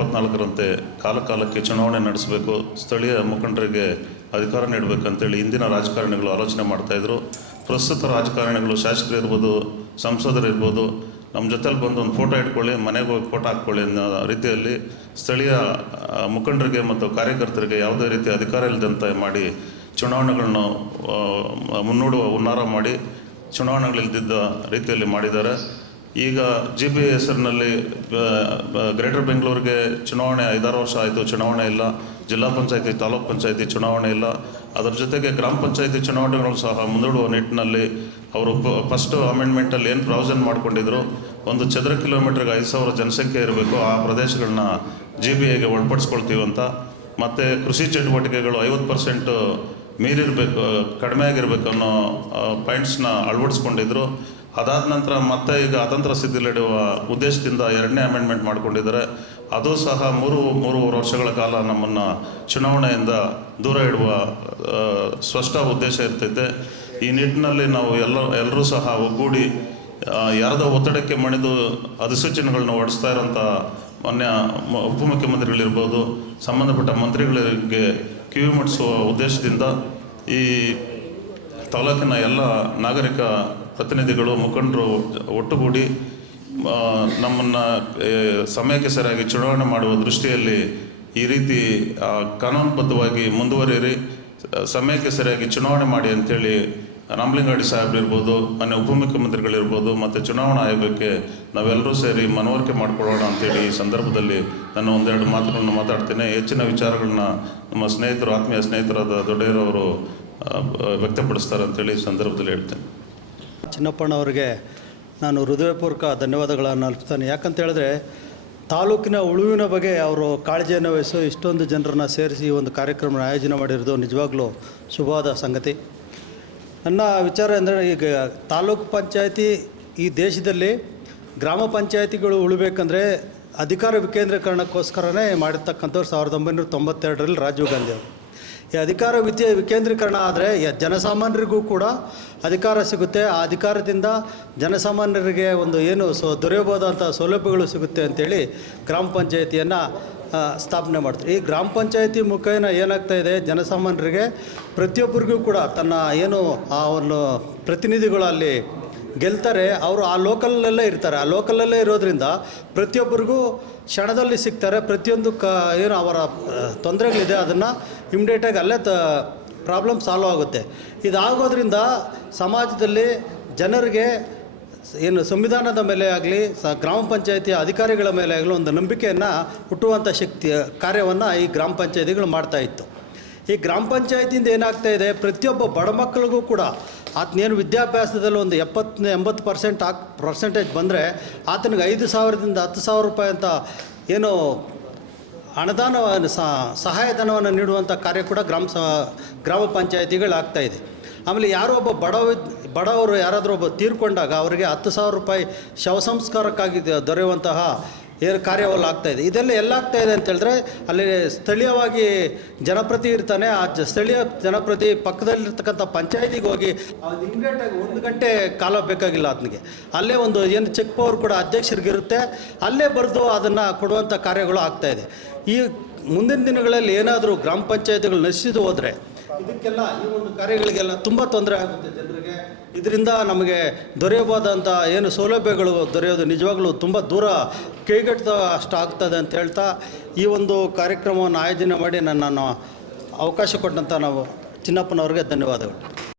2024ರಂತೆ ಕಾಲಕ್ಕೆ ಚುನಾವಣೆ ನಡೆಸಬೇಕು, ಸ್ಥಳೀಯ ಮುಖಂಡರಿಗೆ ಅಧಿಕಾರ ನೀಡಬೇಕಂತೇಳಿ ಇಂದಿನ ರಾಜಕಾರಣಿಗಳು ಆಲೋಚನೆ ಮಾಡ್ತಾಯಿದ್ರು. ಪ್ರಸ್ತುತ ರಾಜಕಾರಣಿಗಳು ಶಾಸಕರು ಇರ್ಬೋದು, ಸಂಸದರು ಇರ್ಬೋದು, ನಮ್ಮ ಜೊತೆಲಿ ಬಂದು ಒಂದು ಫೋಟೋ ಇಟ್ಕೊಳ್ಳಿ, ಮನೆಗೆ ಹೋಗಿ ಫೋಟೋ ಹಾಕ್ಕೊಳ್ಳಿ ಅನ್ನೋ ರೀತಿಯಲ್ಲಿ ಸ್ಥಳೀಯ ಮುಖಂಡರಿಗೆ ಮತ್ತು ಕಾರ್ಯಕರ್ತರಿಗೆ ಯಾವುದೇ ರೀತಿ ಅಧಿಕಾರ ಇಲ್ಲದಂತೆ ಮಾಡಿ ಚುನಾವಣೆಗಳನ್ನು ಮುನ್ನೋಡುವ ಹುನ್ನಾರ ಮಾಡಿ ಚುನಾವಣೆಗಳಿಲ್ದಿದ್ದ ರೀತಿಯಲ್ಲಿ ಮಾಡಿದ್ದಾರೆ. ಈಗ GB ಹೆಸರಿನಲ್ಲಿ ಗ್ರೇಟರ್ ಬೆಂಗಳೂರಿಗೆ ಚುನಾವಣೆ 5-6 ವರ್ಷ ಆಯಿತು, ಚುನಾವಣೆ ಇಲ್ಲ. ಜಿಲ್ಲಾ ಪಂಚಾಯತಿ, ತಾಲೂಕು ಪಂಚಾಯತಿ ಚುನಾವಣೆ ಇಲ್ಲ. ಅದರ ಜೊತೆಗೆ ಗ್ರಾಮ ಪಂಚಾಯತಿ ಚುನಾವಣೆಗಳು ಸಹ ಮುಂದೂಡುವ ನಿಟ್ಟಿನಲ್ಲಿ ಅವರು ಫಸ್ಟ್ ಅಮೆಂಡ್ಮೆಂಟಲ್ಲಿ ಏನು ಪ್ರಾವಿಷನ್ ಮಾಡ್ಕೊಂಡಿದ್ರು, ಒಂದು ಚದರ ಕಿಲೋಮೀಟ್ರಿಗೆ 5,000 ಜನಸಂಖ್ಯೆ ಇರಬೇಕು, ಆ ಪ್ರದೇಶಗಳನ್ನ GBAಗೆ ಒಳಪಡಿಸ್ಕೊಳ್ತೀವಿ ಅಂತ. ಮತ್ತು ಕೃಷಿ ಚಟುವಟಿಕೆಗಳು 50% ಮೀರಿರಬೇಕು, ಕಡಿಮೆ ಆಗಿರಬೇಕು ಅನ್ನೋ ಪಾಯಿಂಟ್ಸ್ನ ಅಳವಡಿಸ್ಕೊಂಡಿದ್ರು. ಅದಾದ ನಂತರ ಮತ್ತೆ ಈಗ ಅತಂತ್ರ ಸ್ಥಿತಿಯಲ್ಲಿಡುವ ಉದ್ದೇಶದಿಂದ 2ನೇ ಅಮೆಂಡ್ಮೆಂಟ್ ಮಾಡ್ಕೊಂಡಿದ್ದಾರೆ. ಅದು ಸಹ 3 ವರ್ಷಗಳ ಕಾಲ ನಮ್ಮನ್ನು ಚುನಾವಣೆಯಿಂದ ದೂರ ಇಡುವ ಸ್ಪಷ್ಟ ಉದ್ದೇಶ ಇರ್ತೈತೆ. ಈ ನಿಟ್ಟಿನಲ್ಲಿ ನಾವು ಎಲ್ಲರೂ ಸಹ ಒಗ್ಗೂಡಿ ಯಾರದ ಒತ್ತಡಕ್ಕೆ ಮಣಿದು ಅಧಿಸೂಚನೆಗಳನ್ನ ಹೊರಡಿಸ್ತಾ ಇರೋಂಥ ಮಾನ್ಯ ಉಪಮುಖ್ಯಮಂತ್ರಿಗಳಿರ್ಬೋದು, ಸಂಬಂಧಪಟ್ಟ ಮಂತ್ರಿಗಳಿಗೆ ಕಿವಿ ಮುಟ್ಟಿಸುವ ಉದ್ದೇಶದಿಂದ ಈ ತಾಲೂಕಿನ ಎಲ್ಲ ನಾಗರಿಕ ಪ್ರತಿನಿಧಿಗಳು, ಮುಖಂಡರು ಒಟ್ಟುಗೂಡಿ ನಮ್ಮನ್ನು ಸಮಯಕ್ಕೆ ಸರಿಯಾಗಿ ಚುನಾವಣೆ ಮಾಡುವ ದೃಷ್ಟಿಯಲ್ಲಿ ಈ ರೀತಿ ಕಾನೂನುಬದ್ಧವಾಗಿ ಮುಂದುವರಿಯಿರಿ, ಸಮಯಕ್ಕೆ ಸರಿಯಾಗಿ ಚುನಾವಣೆ ಮಾಡಿ ಅಂಥೇಳಿ ರಾಮಲಿಂಗಾಡಿ ಸಾಹೇಬ್ರಿರ್ಬೋದು, ಮಾನ್ಯ ಉಪಮುಖ್ಯಮಂತ್ರಿಗಳಿರ್ಬೋದು ಮತ್ತು ಚುನಾವಣಾ ಆಯೋಗಕ್ಕೆ ನಾವೆಲ್ಲರೂ ಸೇರಿ ಮನವರಿಕೆ ಮಾಡಿಕೊಳ್ಳೋಣ ಅಂಥೇಳಿ ಈ ಸಂದರ್ಭದಲ್ಲಿ ನಾನು ಒಂದೆರಡು ಮಾತುಗಳನ್ನು ಮಾತಾಡ್ತೇನೆ. ಹೆಚ್ಚಿನ ವಿಚಾರಗಳನ್ನ ನಮ್ಮ ಸ್ನೇಹಿತರು, ಆತ್ಮೀಯ ಸ್ನೇಹಿತರಾದ ದೊಡ್ಡಯ್ಯರವರು ವ್ಯಕ್ತಪಡಿಸ್ತಾರೆ ಅಂಥೇಳಿ ಈ ಸಂದರ್ಭದಲ್ಲಿ ಹೇಳ್ತೇನೆ. ಚಿನ್ನಪ್ಪಣ್ಣವರಿಗೆ ನಾನು ಹೃದಯಪೂರ್ವಕ ಧನ್ಯವಾದಗಳನ್ನು ಅರ್ಪಿಸ್ತೇನೆ. ಯಾಕಂತ ಹೇಳಿದ್ರೆ ತಾಲೂಕಿನ ಉಳುವಿನ ಬಗ್ಗೆ ಅವರು ಕಾಳಜಿಯನ್ನು ವಹಿಸಿ ಇಷ್ಟೊಂದು ಜನರನ್ನು ಸೇರಿಸಿ ಈ ಒಂದು ಕಾರ್ಯಕ್ರಮ ಆಯೋಜನೆ ಮಾಡಿರೋದು ನಿಜವಾಗ್ಲೂ ಶುಭವಾದ ಸಂಗತಿ. ನನ್ನ ವಿಚಾರ ಅಂದರೆ, ಈಗ ತಾಲೂಕು ಪಂಚಾಯತಿ ಈ ದೇಶದಲ್ಲಿ ಗ್ರಾಮ ಪಂಚಾಯತಿಗಳು ಉಳಿಬೇಕಂದ್ರೆ ಅಧಿಕಾರ ವಿಕೇಂದ್ರೀಕರಣಕ್ಕೋಸ್ಕರನೇ ಮಾಡಿರ್ತಕ್ಕಂಥವ್ರು 1992ರಲ್ಲಿ ರಾಜೀವ್ ಗಾಂಧಿ ಅವರು. ಈ ಅಧಿಕಾರ ವಿಕೇಂದ್ರೀಕರಣ ಆದರೆ ಜನಸಾಮಾನ್ಯರಿಗೂ ಕೂಡ ಅಧಿಕಾರ ಸಿಗುತ್ತೆ. ಆ ಅಧಿಕಾರದಿಂದ ಜನಸಾಮಾನ್ಯರಿಗೆ ಒಂದು ಏನು ದೊರೆಯಬಹುದಂಥ ಸೌಲಭ್ಯಗಳು ಸಿಗುತ್ತೆ ಅಂಥೇಳಿ ಗ್ರಾಮ ಪಂಚಾಯತಿಯನ್ನು ಸ್ಥಾಪನೆ ಮಾಡ್ತಾರೆ. ಈ ಗ್ರಾಮ ಪಂಚಾಯತಿ ಮುಖೇನ ಏನಾಗ್ತಾಯಿದೆ, ಜನಸಾಮಾನ್ಯರಿಗೆ ಪ್ರತಿಯೊಬ್ಬರಿಗೂ ಕೂಡ ತನ್ನ ಏನು ಆ ಒಂದು ಪ್ರತಿನಿಧಿಗಳು ಅಲ್ಲಿ ಗೆಲ್ತಾರೆ, ಅವರು ಆ ಲೋಕಲಲ್ಲೇ ಇರ್ತಾರೆ. ಆ ಲೋಕಲಲ್ಲೇ ಇರೋದ್ರಿಂದ ಪ್ರತಿಯೊಬ್ಬರಿಗೂ ಕ್ಷಣದಲ್ಲಿ ಸಿಗ್ತಾರೆ. ಪ್ರತಿಯೊಂದು ಏನು ಅವರ ತೊಂದರೆಗಳಿದೆ ಅದನ್ನು ಇಮಿಡಿಯೇಟಾಗಿ ಅಲ್ಲೇ ಪ್ರಾಬ್ಲಮ್ ಸಾಲ್ವ್ ಆಗುತ್ತೆ. ಇದಾಗೋದ್ರಿಂದ ಸಮಾಜದಲ್ಲಿ ಜನರಿಗೆ ಏನು ಸಂವಿಧಾನದ ಮೇಲೆ ಆಗಲಿ ಗ್ರಾಮ ಪಂಚಾಯತಿಯ ಅಧಿಕಾರಿಗಳ ಮೇಲೆ ಆಗಲಿ ಒಂದು ನಂಬಿಕೆಯನ್ನು ಹುಟ್ಟುವಂಥ ಕಾರ್ಯವನ್ನು ಈ ಗ್ರಾಮ ಪಂಚಾಯತಿಗಳು ಮಾಡ್ತಾಯಿತ್ತು. ಈ ಗ್ರಾಮ ಪಂಚಾಯತಿಯಿಂದ ಏನಾಗ್ತಾಯಿದೆ, ಪ್ರತಿಯೊಬ್ಬ ಬಡ ಮಕ್ಕಳಿಗೂ ಕೂಡ ಆತನೇನು ವಿದ್ಯಾಭ್ಯಾಸದಲ್ಲಿ ಒಂದು 70-80% ಬಂದರೆ ಆತನಿಗೆ 5,000ದಿಂದ 10,000 ರೂಪಾಯಿ ಅಂತ ಏನು ಅನುದಾನವನ್ನು ಸಹಾಯಧನವನ್ನು ನೀಡುವಂಥ ಕಾರ್ಯ ಕೂಡ ಗ್ರಾಮ ಪಂಚಾಯತಿಗಳಾಗ್ತಾಯಿದೆ. ಆಮೇಲೆ ಯಾರೋ ಒಬ್ಬ ಬಡವರು ಯಾರಾದರೂ ಒಬ್ಬ ತೀರ್ಕೊಂಡಾಗ ಅವರಿಗೆ 10,000 ರೂಪಾಯಿ ಶವ ಸಂಸ್ಕಾರಕ್ಕಾಗಿ ದೊರೆಯುವಂತಹ ಏನು ಕಾರ್ಯವೆಲ್ಲ ಆಗ್ತಾಯಿದೆ. ಇದೆಲ್ಲ ಎಲ್ಲಾಗ್ತಾಯಿದೆ ಅಂತ ಹೇಳಿದ್ರೆ, ಅಲ್ಲಿ ಸ್ಥಳೀಯವಾಗಿ ಜನಪ್ರತಿ ಇರ್ತಾನೆ, ಆ ಸ್ಥಳೀಯ ಜನಪ್ರತಿ ಪಕ್ಕದಲ್ಲಿರ್ತಕ್ಕಂಥ ಪಂಚಾಯತಿಗೆ ಹೋಗಿ ಇಮಿಡಿಯೇಟಾಗಿ 1 ಗಂಟೆ ಕಾಲ ಬೇಕಾಗಿಲ್ಲ ಆತನಿಗೆ. ಅಲ್ಲೇ ಒಂದು ಏನು ಚೆಕ್ ಪವರ್ ಕೂಡ ಅಧ್ಯಕ್ಷರಿಗಿರುತ್ತೆ, ಅಲ್ಲೇ ಬರೆದು ಅದನ್ನು ಕೊಡುವಂಥ ಕಾರ್ಯಗಳು ಆಗ್ತಾಯಿದೆ. ಈ ಮುಂದಿನ ದಿನಗಳಲ್ಲಿ ಏನಾದರೂ ಗ್ರಾಮ ಪಂಚಾಯತಿಗಳು ನಶಿಸಿದು ಹೋದರೆ ಇದಕ್ಕೆಲ್ಲ ಈ ಒಂದು ಕಾರ್ಯಗಳಿಗೆಲ್ಲ ತುಂಬ ತೊಂದರೆ ಆಗುತ್ತೆ ಜನರಿಗೆ. ಇದರಿಂದ ನಮಗೆ ದೊರೆಯಬಹುದಂಥ ಏನು ಸೌಲಭ್ಯಗಳು ದೊರೆಯೋದು ನಿಜವಾಗ್ಲೂ ತುಂಬ ದೂರ ಕೈಗೆಟ್ಟ ಅಷ್ಟು ಆಗ್ತದೆ ಅಂತ ಹೇಳ್ತಾ ಈ ಒಂದು ಕಾರ್ಯಕ್ರಮವನ್ನು ಆಯೋಜನೆ ಮಾಡಿ ನನ್ನನ್ನು ಅವಕಾಶ ಕೊಟ್ಟಂಥ ನಾವು ಚಿನ್ನಪ್ಪನವ್ರಿಗೆ ಧನ್ಯವಾದಗಳು.